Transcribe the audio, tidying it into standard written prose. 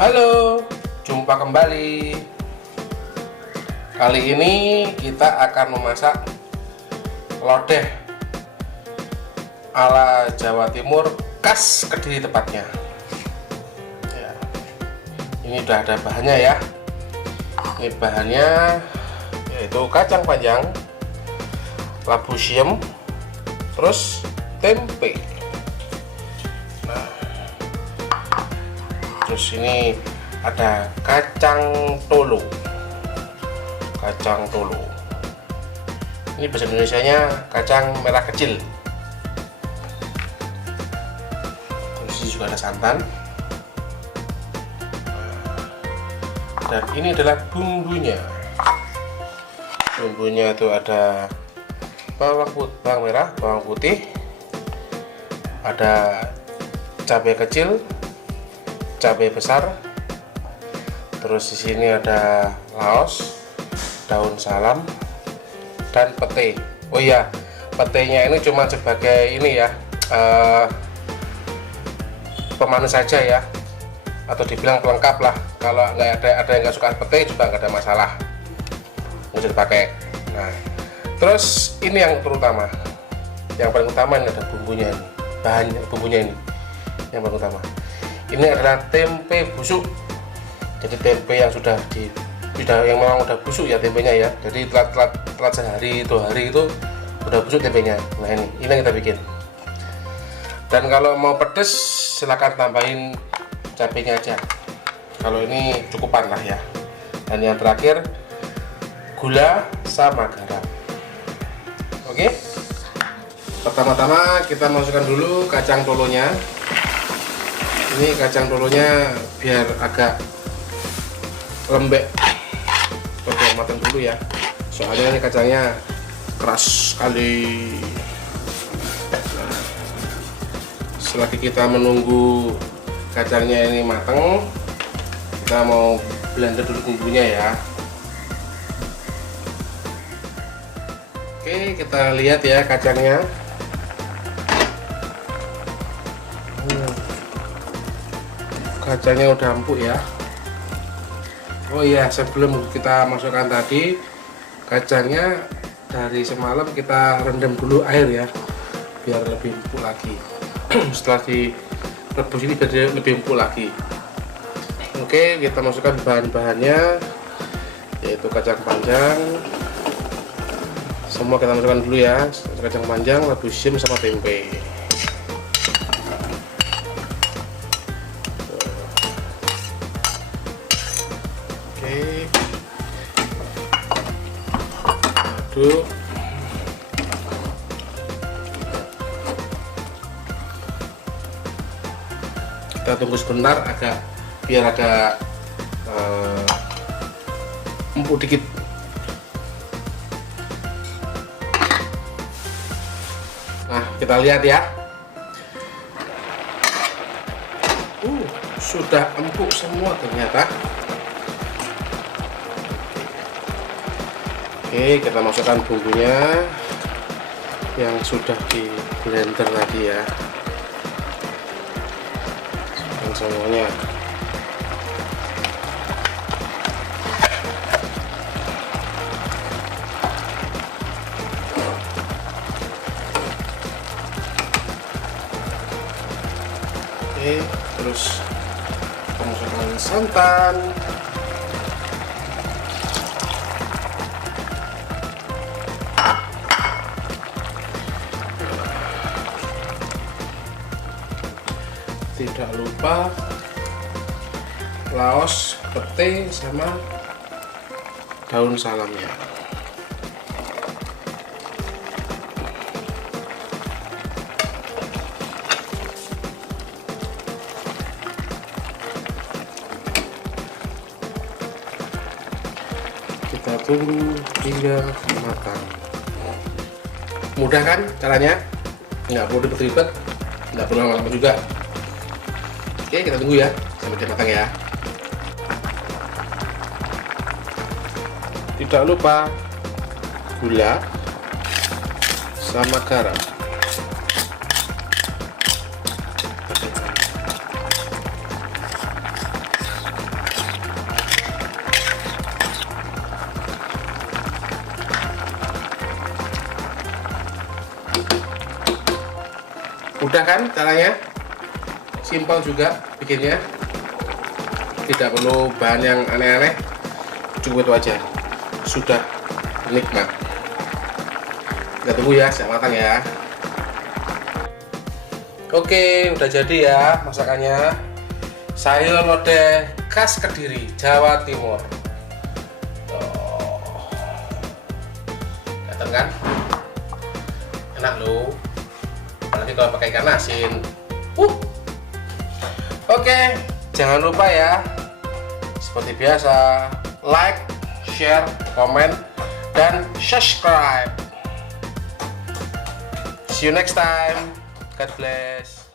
Halo, jumpa kembali. Kali ini kita akan memasak lodeh ala Jawa Timur, khas Kediri tepatnya. Ya, ini udah ada bahannya ya. Ini bahannya yaitu kacang panjang, labu siam, terus tempe. Terus ini ada kacang tolo. Ini bahasa Indonesianya kacang merah kecil. Terus ini juga ada santan. Dan ini adalah bumbunya. Bumbunya itu ada bawang merah, bawang putih, ada cabai kecil, cabai besar, terus di sini ada laos, daun salam, dan pete. Oh iya, petenya ini cuma sebagai ini ya, pemanis saja ya, atau dibilang pelengkap lah. Kalau nggak ada yang nggak suka pete juga nggak ada masalah, bisa dipakai. Nah, terus ini yang terutama, yang paling utama ini ada bumbunya ini, bahan bumbunya ini yang paling utama. Ini adalah tempe busuk. Jadi tempe yang yang memang udah busuk ya tempenya ya. Jadi telat sehari 2 hari itu udah busuk tempenya. Nah ini yang kita bikin. Dan kalau mau pedes silahkan tambahin cabenya aja. Kalau ini cukupan lah ya. Dan yang terakhir gula sama garam. Oke. Pertama-tama kita masukkan dulu kacang tolonya. Ini kacang tolonya biar agak lembek, biar matang dulu ya. Soalnya ini kacangnya keras sekali. Nah, selagi kita menunggu kacangnya ini matang, kita mau blender dulu bumbunya ya. Oke, kita lihat ya kacangnya. Kacangnya udah empuk ya. Oh iya, sebelum kita masukkan tadi kacangnya, dari semalam kita rendam dulu air ya, biar lebih empuk lagi. Setelah direbus ini biar lebih empuk lagi. Oke, kita masukkan bahan-bahannya, yaitu kacang panjang. Semua kita masukkan dulu ya, kacang panjang, labu siam sama tempe. Aduk. Kita tunggu sebentar biar agak empuk dikit. Nah, kita lihat ya. Sudah empuk semua ternyata. Oke, kita masukkan bumbunya yang sudah di blender tadi ya. Dan semuanya. Oke, terus kita masukkan santan. Tidak lupa laos, pete, sama daun salamnya. Kita tunggu hingga matang. Mudah kan caranya? Nggak perlu ribet-ribet, nggak perlu lama-lama juga. Oke, kita tunggu ya sampai dia matang ya. Tidak lupa gula sama garam. Udah kan caranya? Simpel juga bikinnya, tidak perlu bahan yang aneh-aneh, cukup itu aja sudah nikmat. Kita tunggu ya siap matang ya. Oke, udah jadi ya masakannya. Sayur lodeh khas Kediri, Jawa Timur. Kelihatan kan? Enak loh, apalagi kalau pakai ikan asin. Oke, jangan lupa ya, seperti biasa, like, share, komen, dan subscribe. See you next time. God bless.